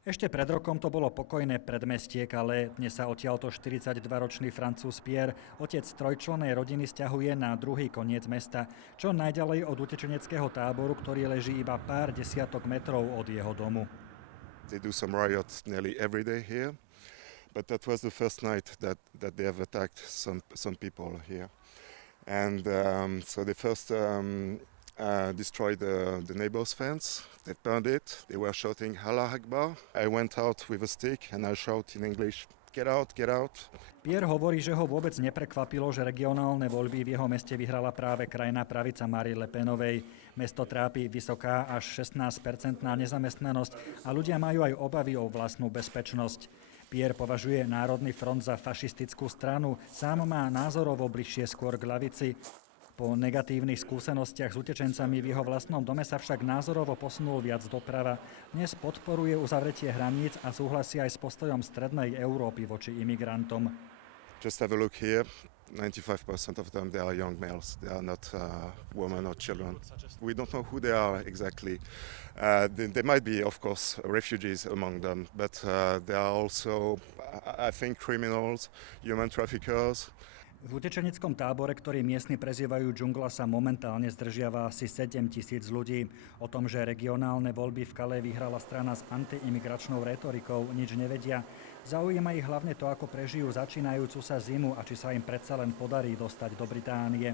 Ešte pred rokom to bolo pokojné predmestie Calais, dnes sa odtiaľto 42-ročný Francúz Pierre, otec trojčlennej rodiny, sťahuje na druhý koniec mesta, čo najďalej od utečeneckého táboru, ktorý leží iba pár desiatok metrov od jeho domu. They do some riots nearly every day here, but that was the first night that they have attacked some people here. And so they first destroyed the neighbor's fence. They burned it. They were shouting Allah Akbar. I went out with a stick and I shout in English, get out, get out. Pierre hovorí, že ho vôbec neprekvapilo, že regionálne voľby v jeho meste vyhrala práve krajná pravica Marine Le Penovej. Mesto trápi vysoká až 16% nezamestnanosť a ľudia majú aj obavy o vlastnú bezpečnosť. Pierre považuje Národný front za fašistickú stranu, sám má názorovo bližšie skôr k ľavici. Po negatívnych skúsenostiach s utečencami v jeho vlastnom dome sa však názorovo posunul viac doprava. Dnes podporuje uzavretie hraníc a súhlasí aj s postojom strednej Európy voči imigrantom. Just have a look here. 95% of them, they are young males. They are not women or children. We don't know who they are exactly. There might be, of course, refugees among them, but there are also, I think, criminals, human traffickers. V utečeneckom tábore, ktorý miestni prezývajú džungla, sa momentálne zdržiava asi 7 000 ľudí. O tom, že regionálne voľby v Calais vyhrala strana s antiimigračnou retorikou, nič nevedia. Zaujíma ich hlavne to, ako prežijú začínajúcu sa zimu a či sa im predsa len podarí dostať do Británie.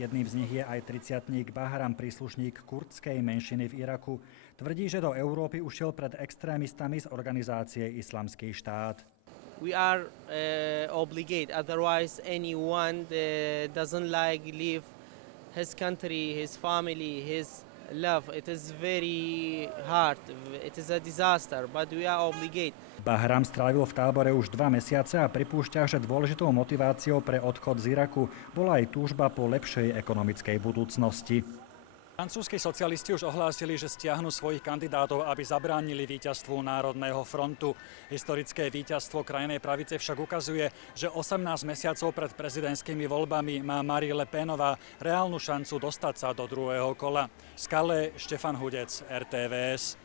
Jedným z nich je aj 30-tník Bahram, príslušník kurdskej menšiny v Iraku. Tvrdí, že do Európy ušiel pred extrémistami z organizácie Islamský štát. We are obligated, otherwise anyone doesn't like leave his country, his family, his love. It is very hard, it is a disaster, but we are obligated. Bahram strávil v tábore už 2 mesiace a pripúšťa, že dôležitou motiváciou pre odchod z Iraku bola aj túžba po lepšej ekonomickej budúcnosti. Francúzski socialisti už ohlásili, že stiahnu svojich kandidátov, aby zabránili víťazstvu Národného frontu. Historické víťazstvo krajnej pravice však ukazuje, že 18 mesiacov pred prezidentskými voľbami má Marine Le Penová reálnu šancu dostať sa do druhého kola. Z Calais Štefan Hudec, RTVS.